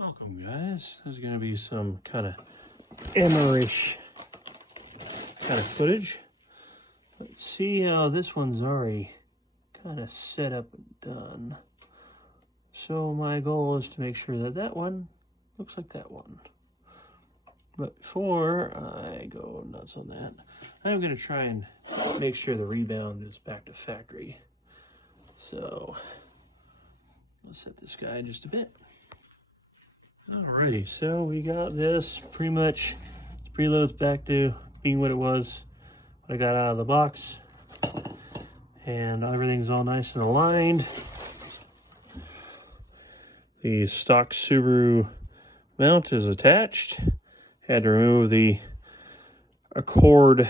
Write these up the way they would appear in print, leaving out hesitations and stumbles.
Welcome guys, there's going to be some kind of Emmer-ish kind of footage. Let's see how this one's already kind of set up and done. So my goal is to make sure that that one looks like that one. But before I go nuts on that, I'm going to try and make sure the rebound is back to factory. So let's set this guy just a bit. Alrighty, so we got this pretty much, the preload's back to being what it was when I got out of the box. And everything's all nice and aligned. The stock Subaru mount is attached. Had to remove the Accord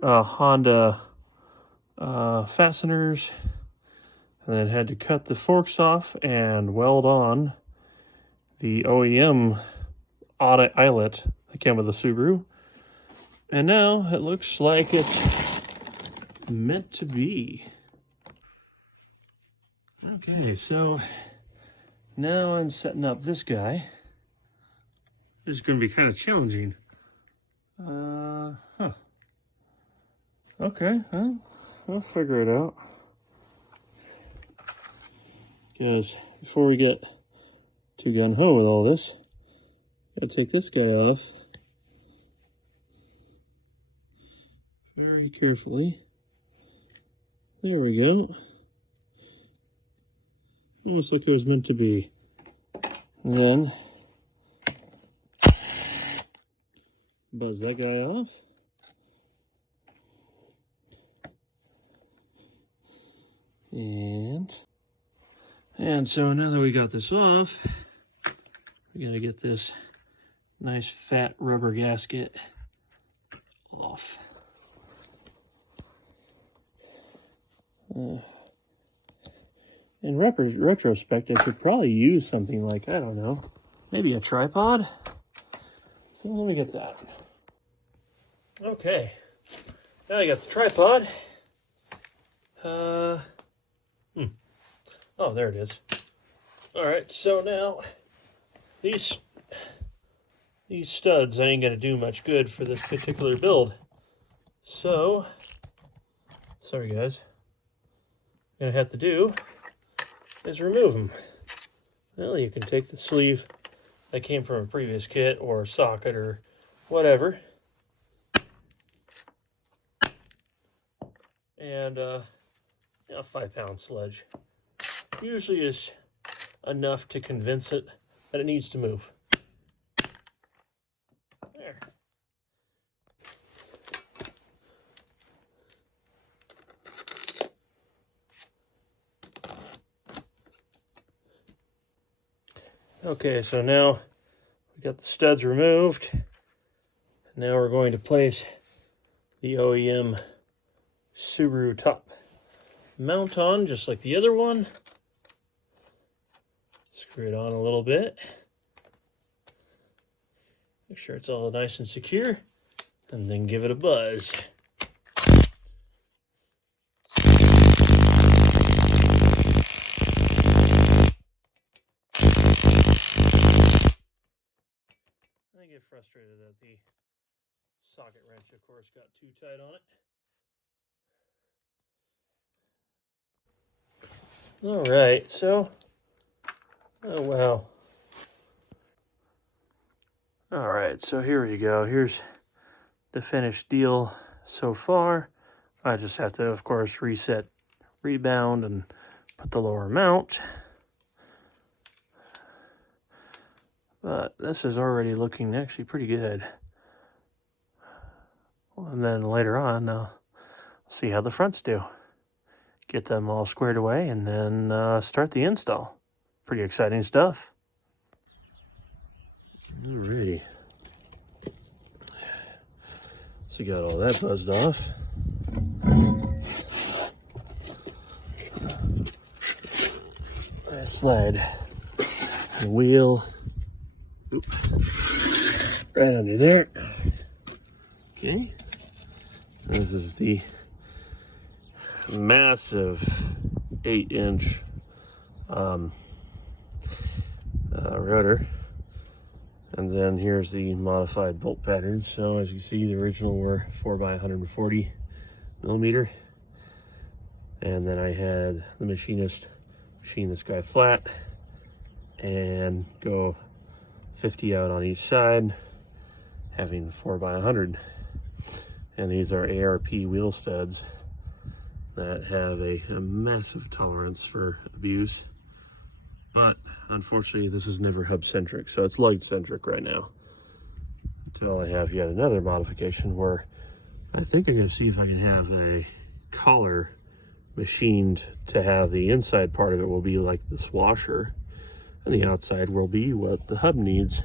Honda fasteners. And then had to cut the forks off and weld on the OEM eyelet that came with the Subaru. And now it looks like it's meant to be. Okay, so now I'm setting up this guy. This is going to be kind of challenging. Okay, well, I'll figure it out. Because before we get too gun-ho with all this, gotta take this guy off very carefully. There we go. Almost like it was meant to be. And then buzz that guy off. And so now that we got this off, we gotta get this nice fat rubber gasket off. In retrospect, I should probably use something like, I don't know, maybe a tripod. So let me get that. Okay, now I got the tripod. Oh, there it is. All right, so now these studs ain't gonna do much good for this particular build. So, sorry guys, what I'm gonna have to do is remove them. Well, you can take the sleeve that came from a previous kit or a socket or whatever. And a 5-pound sledge usually is enough to convince it that it needs to move. There. Okay, so now we got the studs removed. Now we're going to place the OEM Subaru top mount on, just like the other one. Screw it on a little bit. Make sure it's all nice and secure, and then give it a buzz. I get frustrated that the socket wrench, of course, got too tight on it. All right, so, oh wow. All right, so here we go. Here's the finished deal so far. I just have to, of course, reset rebound and put the lower mount. But this is already looking actually pretty good. And then later on, see how the fronts do. Get them all squared away and then start the install. Pretty exciting stuff. Alrighty. So you got all that buzzed off. I slide the wheel right under there. Okay. This is the massive 8-inch rotor. And then here's the modified bolt patterns. So as you see, the original were 4 by 140 millimeter. And then I had the machinist machine this guy flat and go 50 out on each side, having 4 by 100. And these are ARP wheel studs that have a massive tolerance for abuse. But unfortunately, this is never hub centric, so it's lug centric right now. Until I have yet another modification where I think I'm gonna see if I can have a collar machined to have the inside part of it will be like this washer, and the outside will be what the hub needs,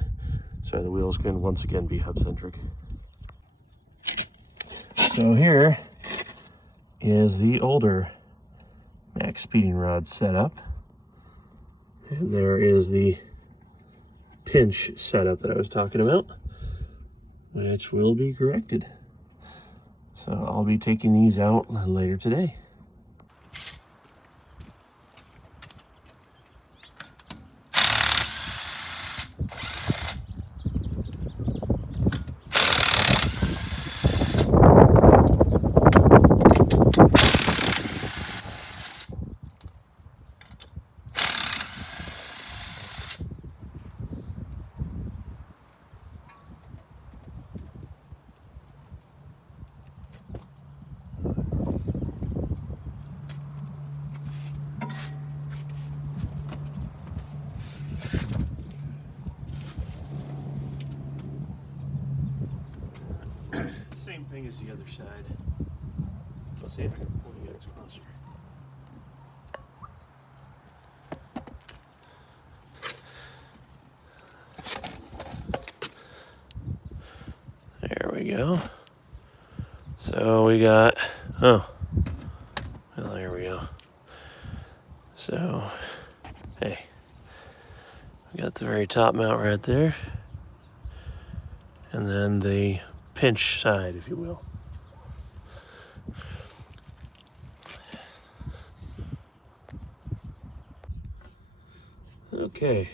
so the wheels can once again be hub centric. So here is the older Maxpeedingrods setup. And there is the pinch setup that I was talking about, which will be corrected. So I'll be taking these out later today. Same thing as the other side. Let's see if I can pull you guys closer. There we go. So we got, oh, well, there we go. So, hey, we got the very top mount right there. And then the pinch side, if you will. Okay,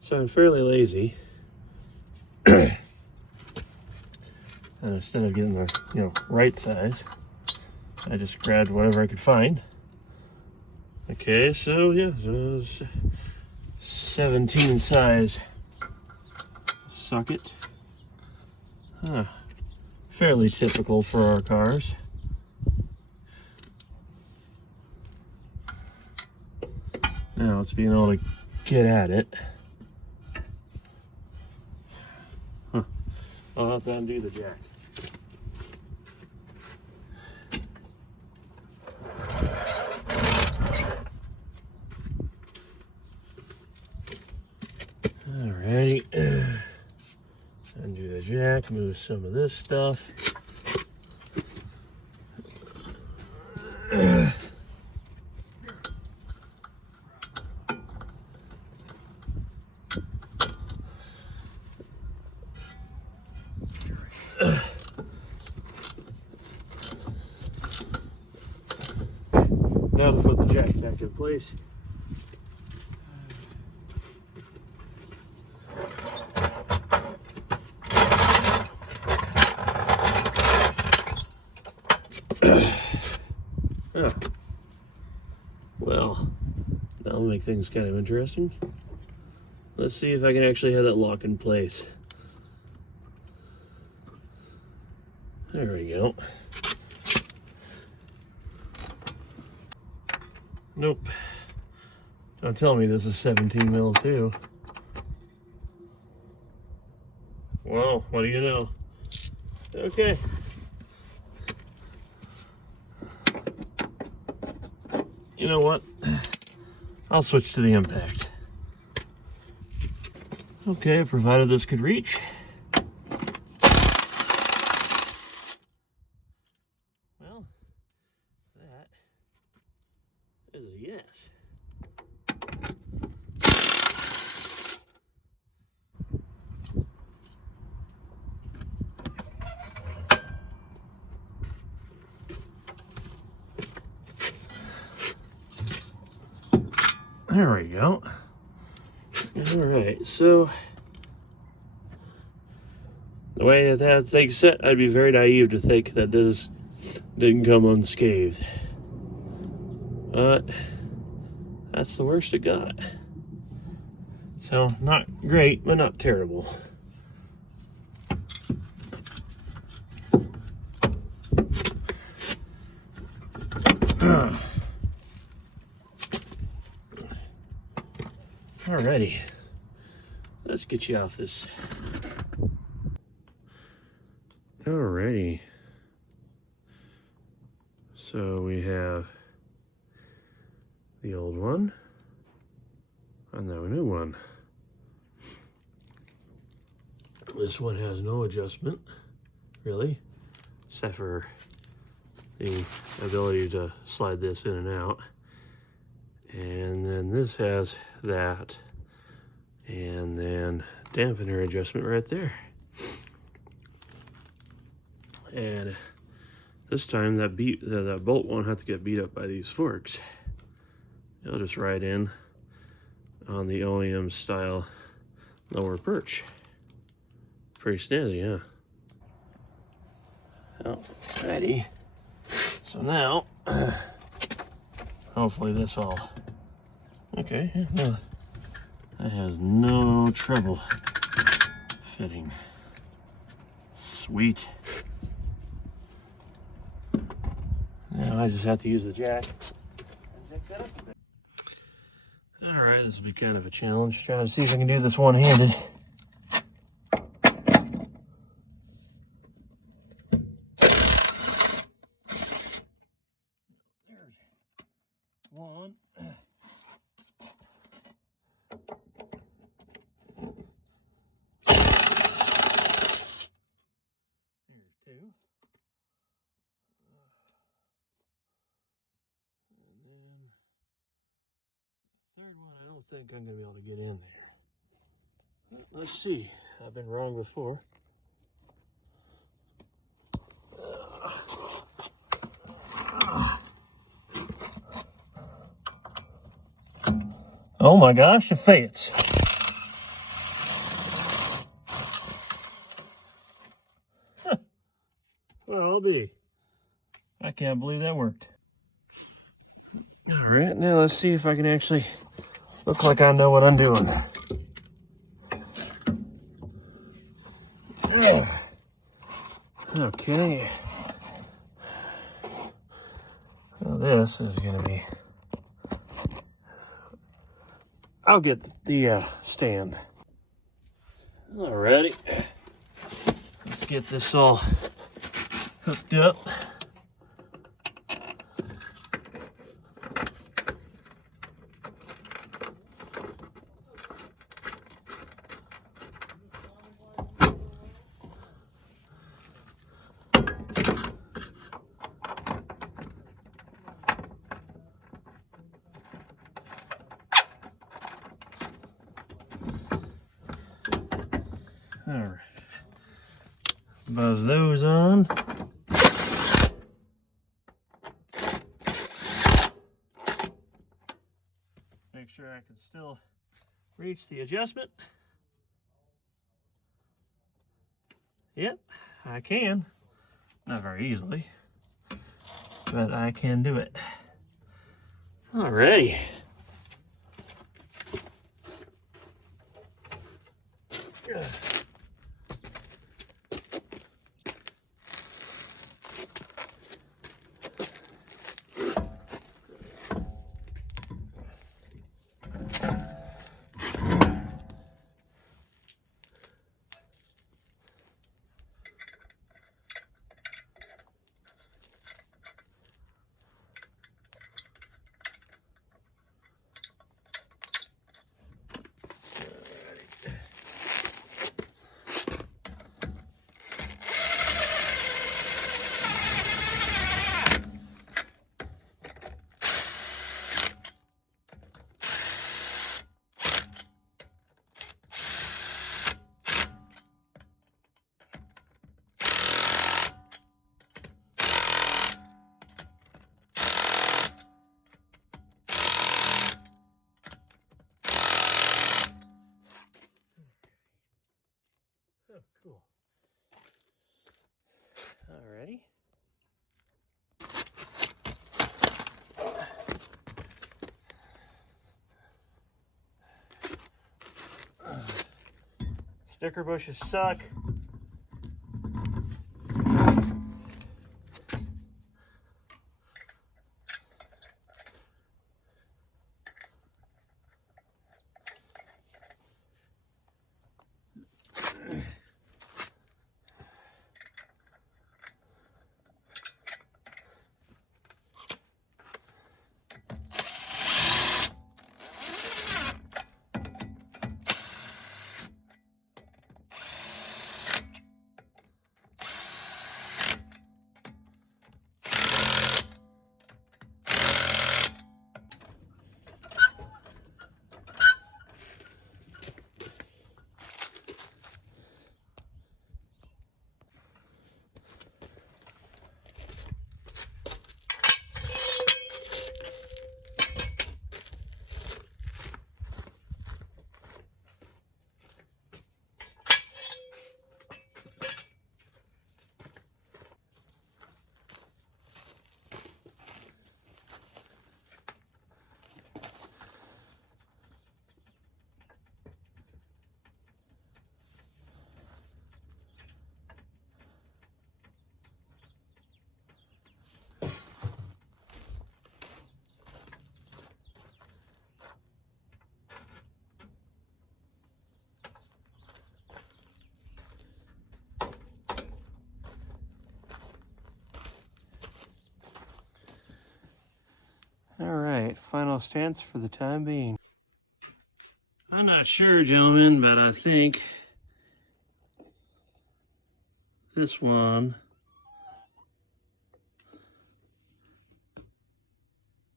so I'm fairly lazy. And instead of getting the right size, I just grabbed whatever I could find. Okay, so yeah, so 17 size socket. Fairly typical for our cars. Now it's being able to get at it. I'll have to undo the jack. Alrighty. Undo the jack, move some of this stuff. Now to put the jack back in place. Well, that'll make things kind of interesting. Let's see if I can actually have that lock in place. There we go. Nope. Don't tell me this is 17 mil too. Well, what do you know? Okay. You know what? I'll switch to the impact. Okay, provided this could reach. Well, that is a yes. There we go. All right, so the way that thing's set, I'd be very naive to think that this didn't come unscathed. But that's the worst it got. So not great, but not terrible. Alrighty, let's get you off this. Alrighty, so we have the old one and the new one. This one has no adjustment, really, except for the ability to slide this in and out. And then this has that, and then dampener adjustment right there. And this time that bolt won't have to get beat up by these forks. It'll just ride in on the OEM style lower perch. Pretty snazzy, huh? Alrighty. So now, hopefully this all, okay, yeah, no, that has no trouble fitting. Sweet. Now I just have to use the jack. Alright, this will be kind of a challenge. Trying to see if I can do this one-handed. One. There's two. And then third one, I don't think I'm going to be able to get in there. Let's see. I've been wrong before. Oh my gosh, it fits. Well, I'll be. I can't believe that worked. All right, now let's see if I can actually look like I know what I'm doing. Okay. Now this is going to be... I'll get the stand. Alrighty. Let's get this all hooked up. Alright, buzz those on. Make sure I can still reach the adjustment. Yep, I can. Not very easily, but I can do it. Alrighty. cool. Alrighty. Sticker bushes suck. Alright, final stance for the time being. I'm not sure, gentlemen, but I think this one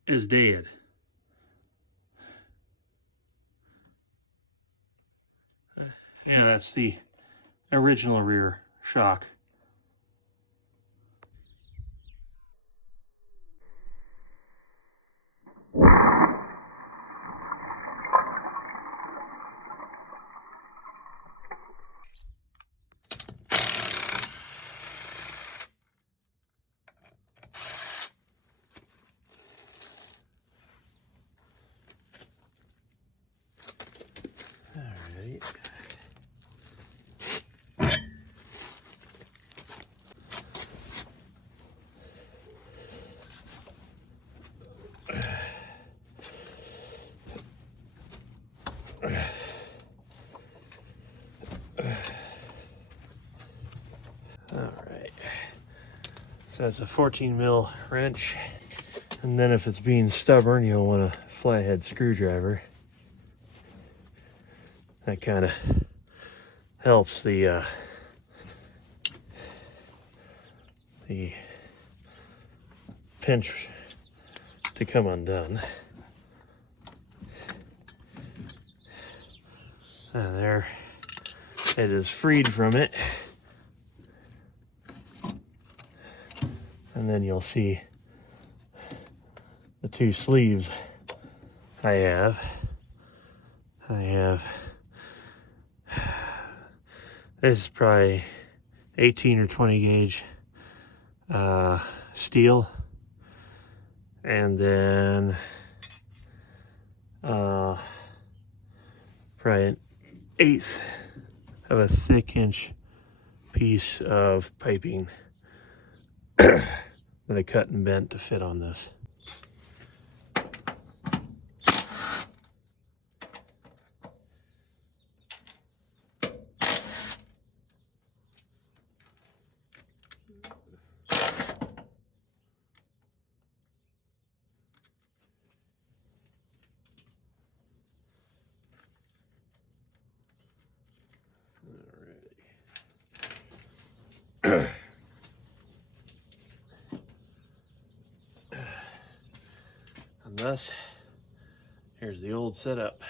is dead. Yeah, that's the original rear shock. Alright. Alright. So that's a 14 mil wrench. And then if it's being stubborn, you'll want a flathead screwdriver. That kind of helps the pinch to come undone. And there it is, freed from it. And then you'll see the two sleeves I have. This is probably 18 or 20 gauge steel, and then probably an 1/8 of a thick inch piece of piping that I cut and bent to fit on this. And thus, here's the old setup.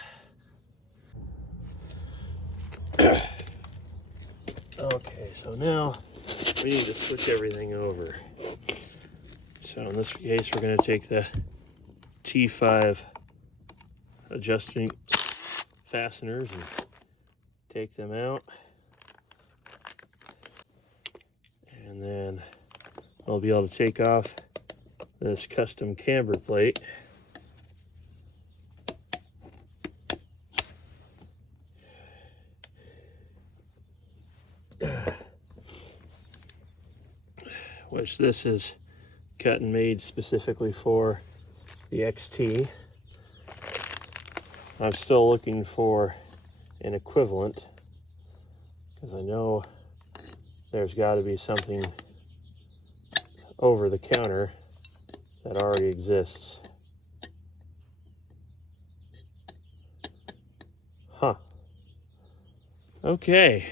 Okay, so now we need to switch everything over. So in this case, we're going to take the T5 adjusting fasteners and take them out. And then I'll be able to take off this custom camber plate. Which this is cut and made specifically for the XT. I'm still looking for an equivalent because I know there's got to be something over the counter that already exists. Huh. Okay.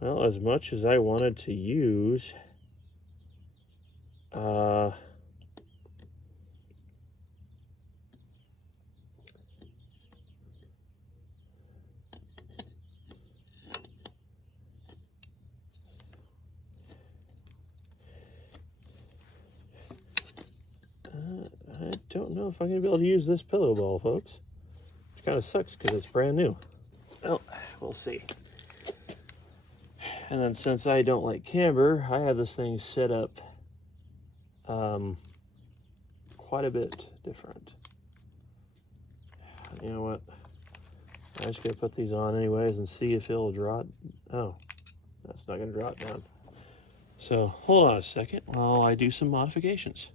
Well, as much as I wanted to use I don't know if I'm going to be able to use this pillow ball, folks. Which kind of sucks because it's brand new. Well, we'll see. And then since I don't like camber, I have this thing set up quite a bit different. You know what? I'm just going to put these on anyways and see if it'll drop. Oh, that's not going to drop down. So hold on a second while I do some modifications.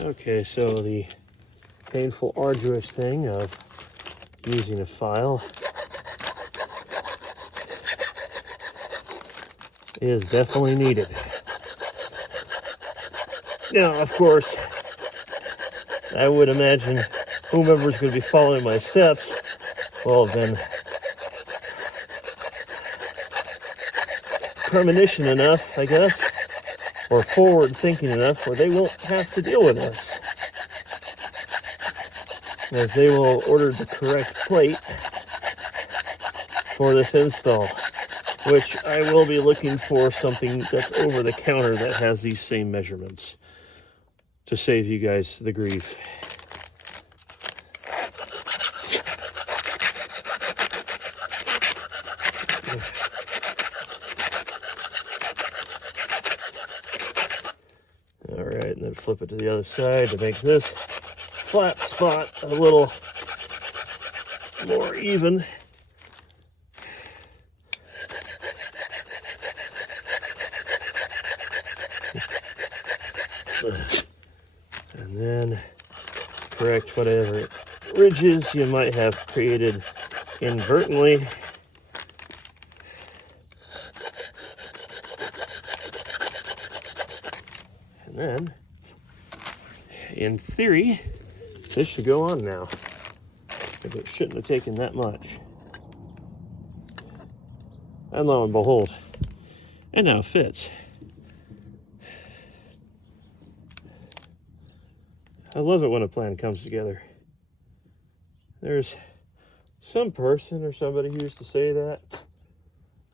Okay, so the painful, arduous thing of using a file is definitely needed. Now, of course, I would imagine whomever's going to be following my steps will have been premonition enough, I guess, or forward thinking enough where they won't have to deal with us, as they will order the correct plate for this install, which I will be looking for something that's over the counter that has these same measurements to save you guys the grief. All right, and then flip it to the other side to make this flat spot a little more even. And then correct whatever ridges you might have created inadvertently. And then, in theory, this should go on now. But it shouldn't have taken that much. And lo and behold, it now fits. I love it when a plan comes together. There's some person or somebody who used to say that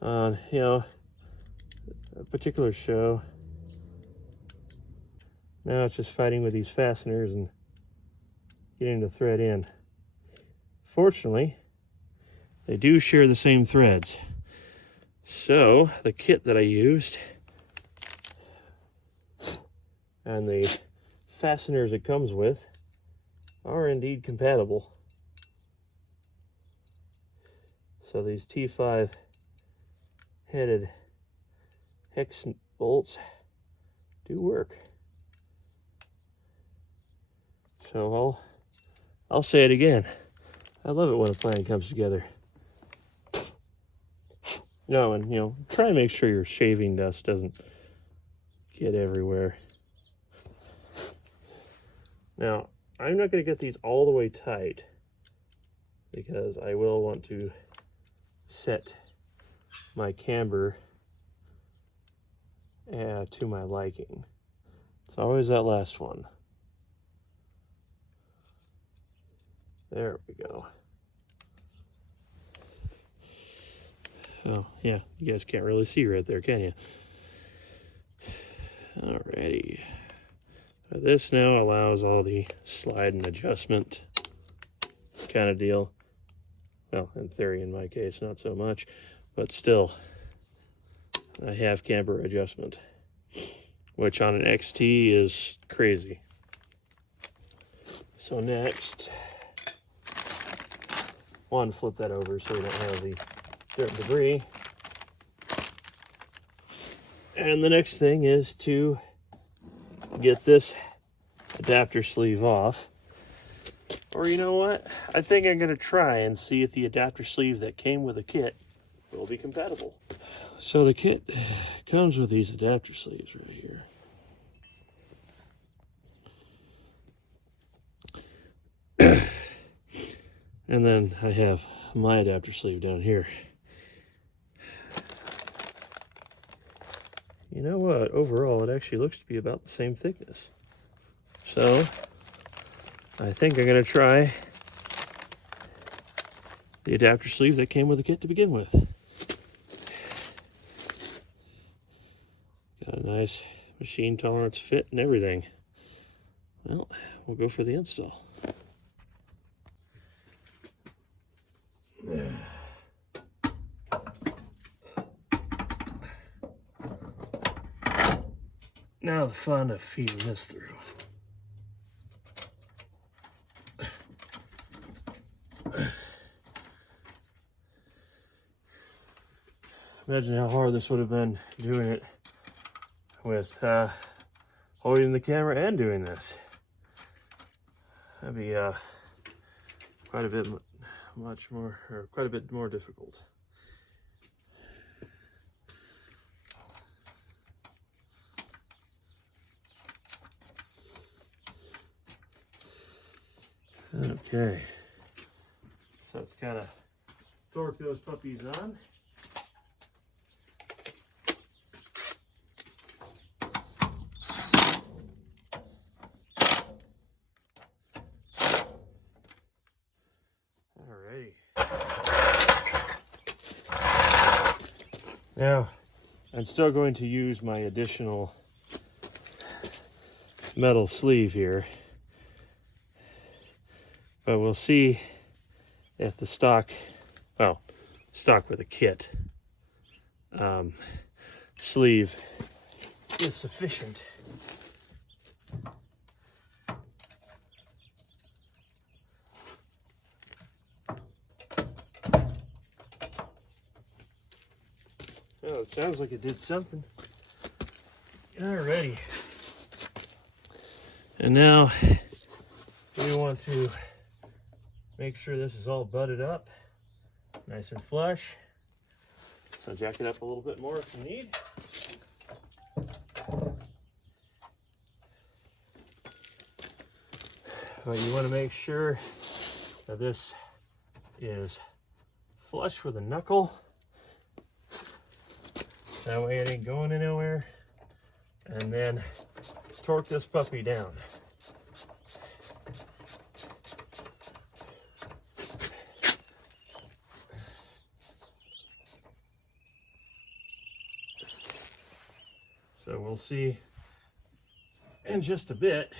on, a particular show. Now it's just fighting with these fasteners and getting the thread in. Fortunately, they do share the same threads. So the kit that I used and the fasteners it comes with are indeed compatible. So these T5 headed hex bolts do work. So I'll say it again. I love it when a plan comes together. No, and try to make sure your shaving dust doesn't get everywhere. Now, I'm not going to get these all the way tight because I will want to set my camber to my liking. It's always that last one. There we go. Oh, yeah, you guys can't really see right there, can you? Alrighty. So this now allows all the slide and adjustment kind of deal. Well, in theory, in my case, not so much. but still a half camber adjustment, which on an XT is crazy. So next, one, flip that over so we don't have the dirt and debris. And the next thing is to get this adapter sleeve off. Or you know what? I think I'm going to try and see if the adapter sleeve that came with the kit will be compatible. So the kit comes with these adapter sleeves right here. And then I have my adapter sleeve down here. You know what? Overall, it actually looks to be about the same thickness. So I think I'm going to try the adapter sleeve that came with the kit to begin with. Got a nice machine tolerance fit and everything. Well, we'll go for the install. Now the fun of feeding this through. Imagine how hard this would have been doing it with holding the camera and doing this. That'd be quite a bit more difficult. Okay, so let's kind of torque those puppies on. Alrighty. Now, I'm still going to use my additional metal sleeve here. But we'll see if the stock with a kit sleeve is sufficient. Oh, it sounds like it did something. Alrighty. And now we want to make sure this is all butted up, nice and flush. So jack it up a little bit more if you need. But you want to make sure that this is flush with the knuckle. That way it ain't going anywhere. And then torque this puppy down. So we'll see in just a bit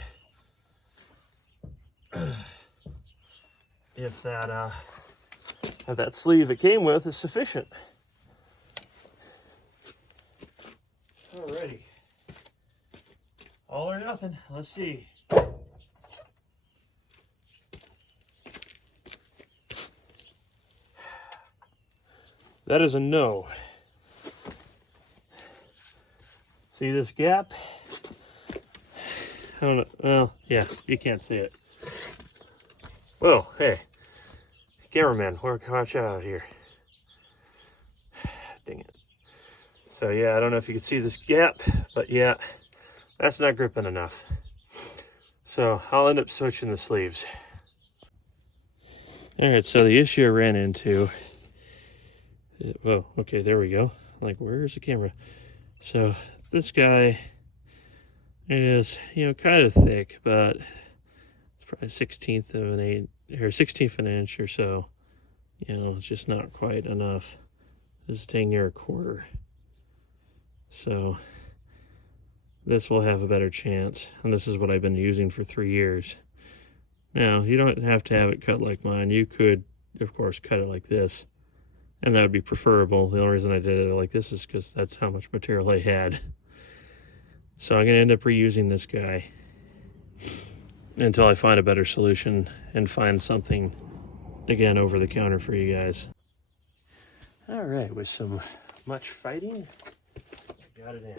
if that sleeve it came with is sufficient. Alrighty. All or nothing. Let's see. That is a no. See this gap? I don't know. Well, yeah, you can't see it. Whoa, hey. Cameraman, watch out here. Dang it. So yeah, I don't know if you can see this gap, but yeah, that's not gripping enough. So I'll end up switching the sleeves. All right, so the issue I ran into, well, okay, there we go. Like, where's the camera? So this guy is, kind of thick, but it's probably 1/16 of an inch or so. It's just not quite enough. This is dang near a quarter. So this will have a better chance, and this is what I've been using for 3 years. Now, you don't have to have it cut like mine. You could, of course, cut it like this And that would be preferable. The only reason I did it like this is because that's how much material I had. So I'm going to end up reusing this guy until I find a better solution and find something, again, over the counter for you guys. All right, with some much fighting, got it in.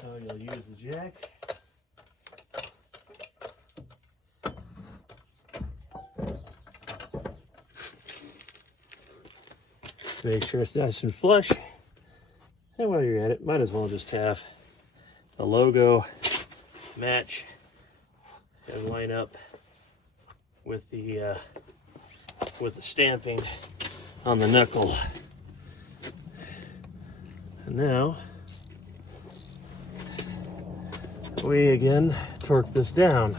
So you'll use the jack. Make sure it's nice and flush. And while you're at it, might as well just have the logo match and line up with the stamping on the knuckle. And now we again torque this down.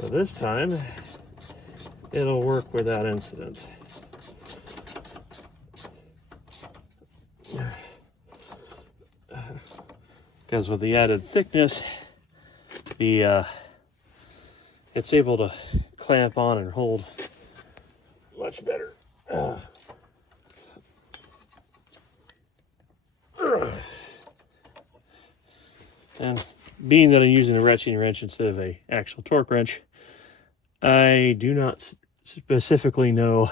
But this time it'll work without incident. Because with the added thickness, it's able to clamp on and hold much better. And being that I'm using a ratcheting wrench instead of an actual torque wrench, I do not specifically know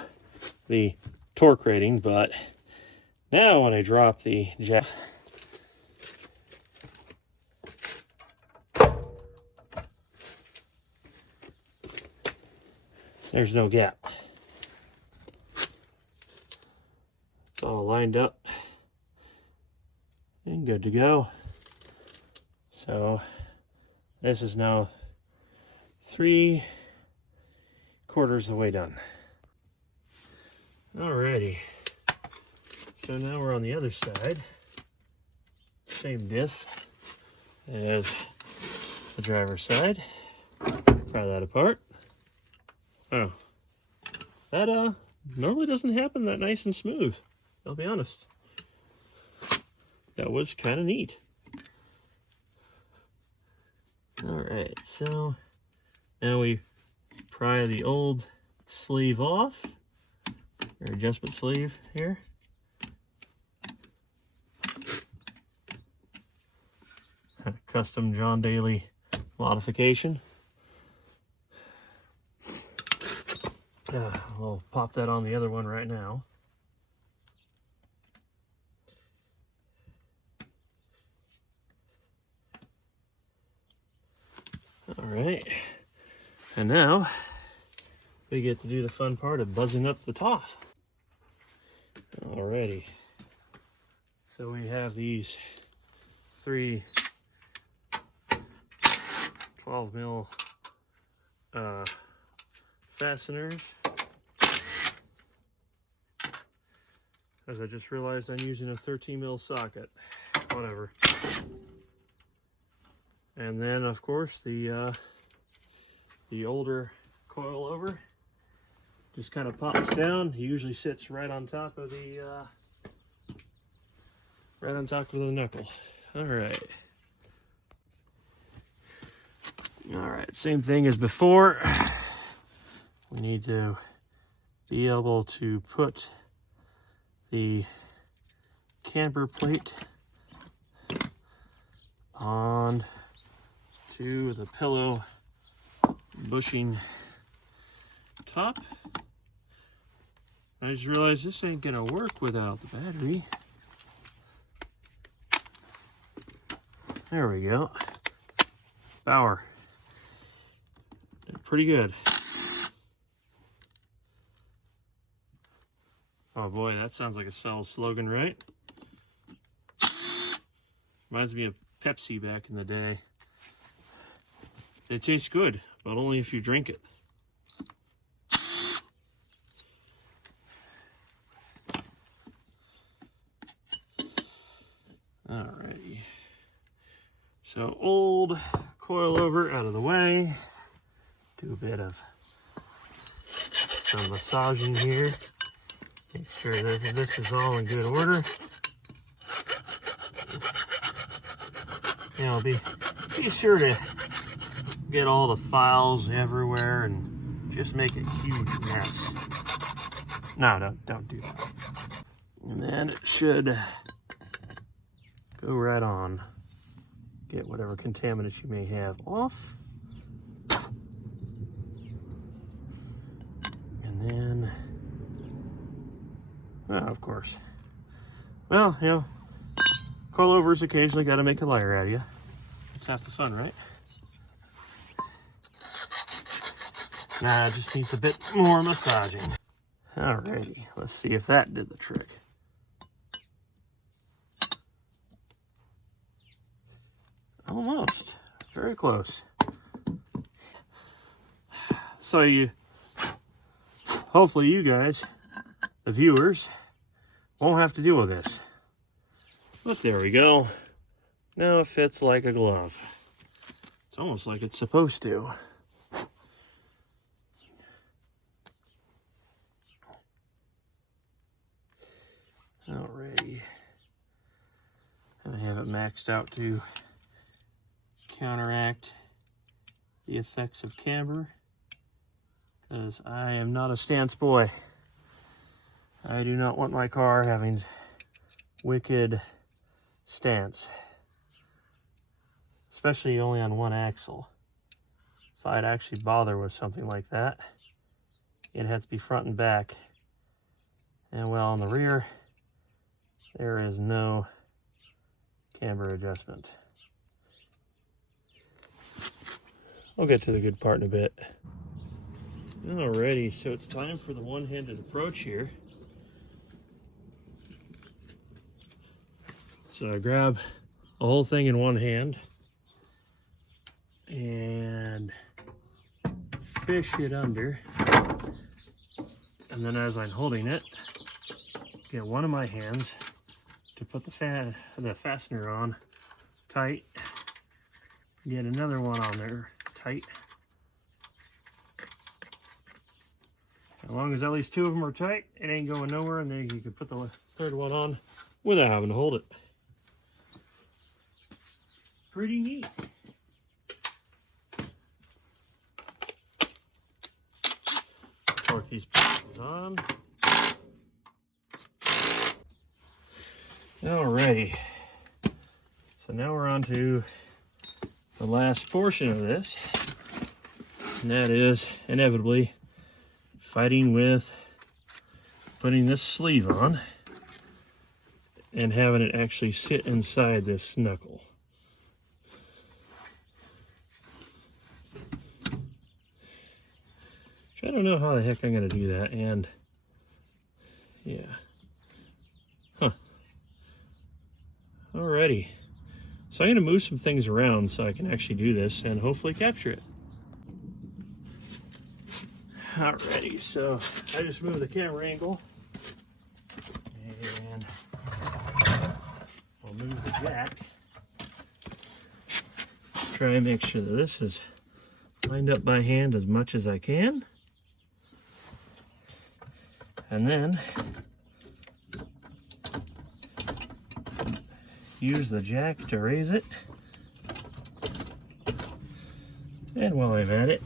the torque rating, but now when I drop the jack, there's no gap. It's all lined up and good to go. So this is now 3/4 of the way done. Alrighty. So now we're on the other side. Same diff as the driver's side. Pry that apart. Oh, that normally doesn't happen that nice and smooth, I'll be honest. That was kind of neat. Alright, so now we pry the old sleeve off, or adjustment sleeve here. Custom John Daly modification. We'll pop that on the other one right now. All right, and now we get to do the fun part of buzzing up the top. Alrighty, so we have these 3 12mm fasteners. As I just realized I'm using a 13mm socket. Whatever. And then of course the older coilover just kind of pops down. He usually sits right on top of the knuckle. All right, same thing as before. We need to be able to put the camber plate on to the pillow bushing top. I just realized this ain't gonna work without the battery. There we go. Power. Pretty good. Oh boy, that sounds like a sales slogan, right? Reminds me of Pepsi back in the day. It tastes good, but only if you drink it. Alrighty. So old coilover out of the way. Do a bit of some massaging here. Make sure that this is all in good order. You know, be sure to get all the files everywhere and just make a huge mess. No, don't do that. And then it should go right on. Get whatever contaminants you may have off. And then, of course. Well, you know, coilovers occasionally got to make a liar out of you. It's half the fun, right? Nah, it just needs a bit more massaging. Alrighty, let's see if that did the trick. Almost. Very close. So hopefully you guys, the viewers, won't have to deal with this. But there we go. Now it fits like a glove. It's almost like it's supposed to. Alrighty. And I have it maxed out to counteract the effects of camber, because I am not a stance boy. I do not want my car having wicked stance, especially only on one axle. If I'd actually bother with something like that, it'd have to be front and back. And well, on the rear, there is no camber adjustment. I'll get to the good part in a bit. Alrighty, so it's time for the one-handed approach here. So I grab the whole thing in one hand and fish it under. And then as I'm holding it, get one of my hands to put the fastener on tight. Get another one on there tight. As long as at least two of them are tight, it ain't going nowhere, and then you can put the third one on without having to hold it. Pretty neat. Torque these pieces on. Alrighty. So now we're on to the last portion of this, and that is inevitably fighting with putting this sleeve on and having it actually sit inside this knuckle. I don't know how the heck I'm going to do that, and yeah. Alrighty. So I'm going to move some things around so I can actually do this and hopefully capture it. Alrighty, so I just moved the camera angle, and I'll move the jack. Try and make sure that this is lined up by hand as much as I can. And then use the jack to raise it. And while I'm at it,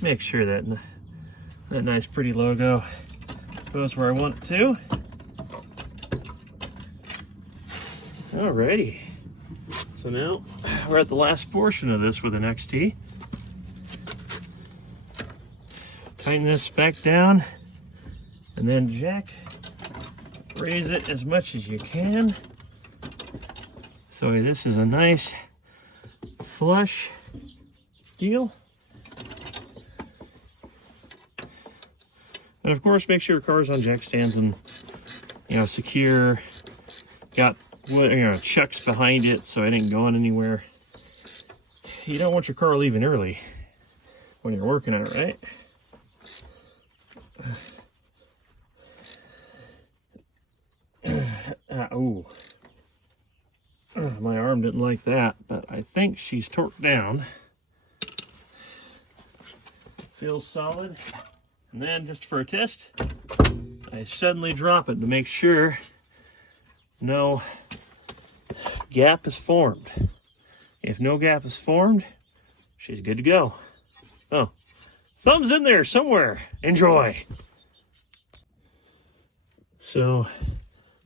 make sure that that nice pretty logo goes where I want it to. Alrighty. So now we're at the last portion of this with an XT. Tighten this back down, and then jack, raise it as much as you can. So this is a nice flush deal. And of course, make sure your car's on jack stands and, secure. Got chucks behind it so it ain't going anywhere. You don't want your car leaving early when you're working on it, right? Ooh. My arm didn't like that, but I think she's torqued down. Feels solid. And then, just for a test, I suddenly drop it to make sure no gap is formed. If no gap is formed, she's good to go. Oh, thumbs in there somewhere. Enjoy. So,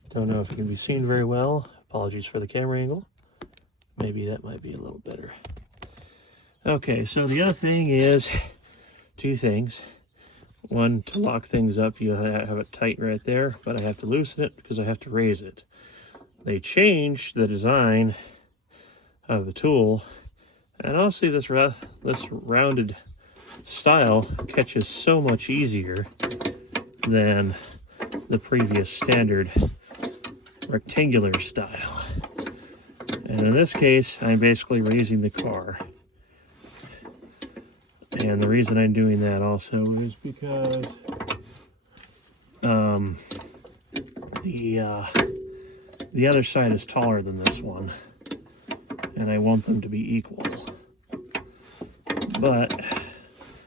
don't know if it can be seen very well. Apologies for the camera angle. Maybe that might be a little better. Okay, so the other thing is two things. One, to lock things up, you have it tight right there, but I have to loosen it because I have to raise it. They changed the design of the tool, and honestly, this rounded style catches so much easier than the previous standard rectangular style. And in this case, I'm basically raising the car. And the reason I'm doing that also is because the other side is taller than this one, and I want them to be equal. But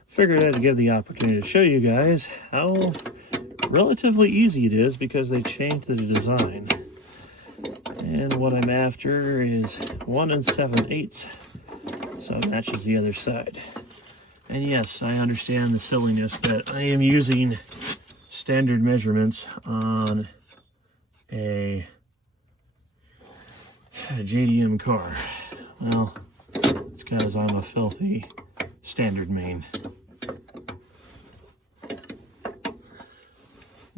figured I'd give the opportunity to show you guys how relatively easy it is because they changed the design. And what I'm after is 1 7/8, so it matches the other side. And yes, I understand the silliness that I am using standard measurements on a JDM car. Well, it's because I'm a filthy standard main.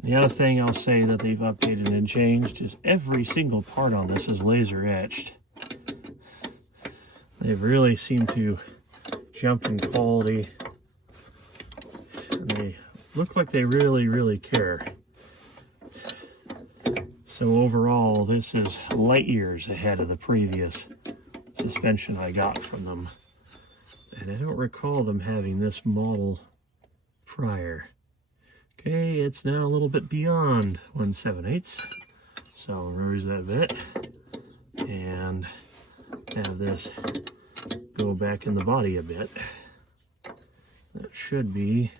The other thing I'll say that they've updated and changed is every single part on this is laser etched. They've really seemed to jump in quality. And they look like they really care. So overall, this is light years ahead of the previous suspension I got from them. And I don't recall them having this model prior. Okay, it's now a little bit beyond 1 7/8. So I'll raise that bit and have this go back in the body a bit. That should be,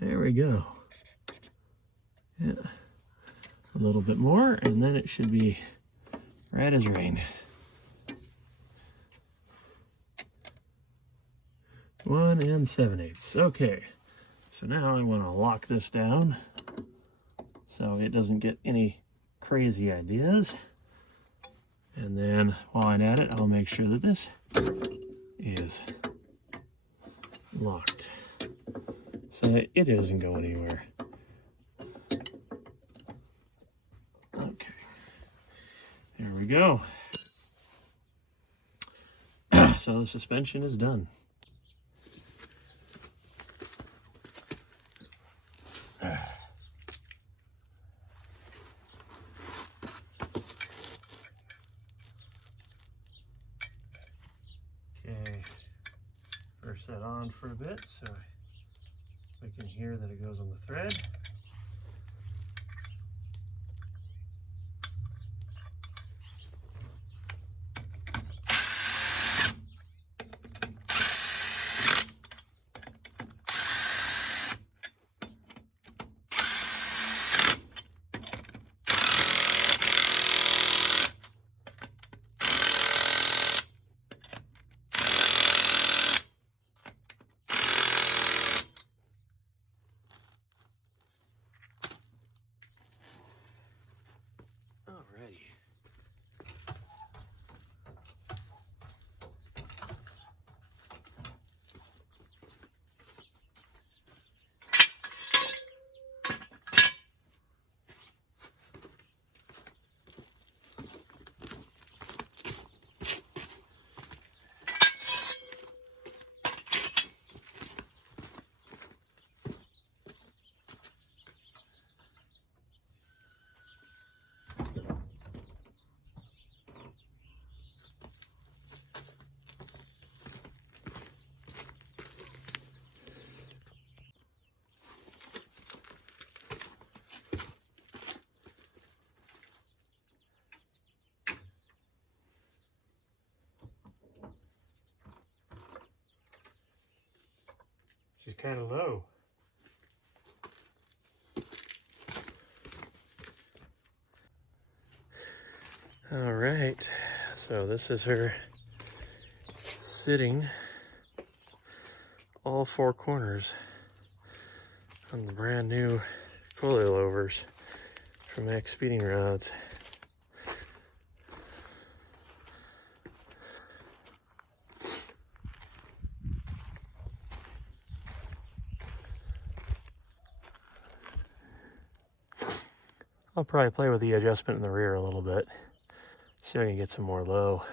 there we go. Yeah, a little bit more, and then it should be right as rain. 1 7/8. Okay, so now I want to lock this down so it doesn't get any crazy ideas. And then while I'm at it, I'll make sure that this is locked so that it doesn't go anywhere. Okay, there we go. So the suspension is done. Okay, first that on for a bit so we can hear that it goes on the thread. Alrighty. She's kind of low. All right, so this is her sitting all four corners on the brand new coilovers from Maxpeedingrods. I'll probably play with the adjustment in the rear a little bit. See if I can get some more low.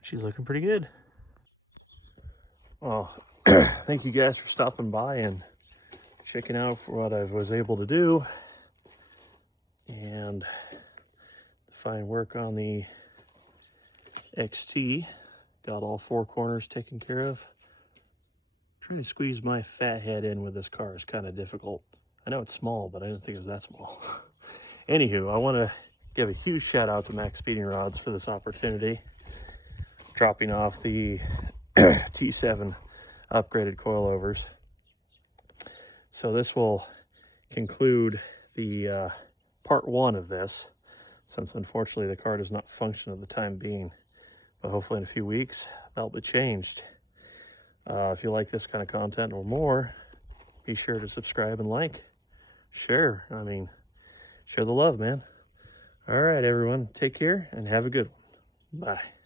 She's looking pretty good. Well, thank you guys for stopping by and checking out for what I was able to do. And the fine work on the XT. Got all 4 corners taken care of. Trying to squeeze my fat head in with this car is kind of difficult. I know it's small, but I didn't think it was that small. Anywho, I want to give a huge shout out to Maxpeedingrods for this opportunity. Dropping off the T7 upgraded coilovers. So this will conclude the part 1 of this, since unfortunately the car does not function at the time being. But hopefully in a few weeks, that'll be changed. If you like this kind of content or more, be sure to subscribe and like. Share. I mean, share the love, man. All right, everyone. Take care and have a good one. Bye.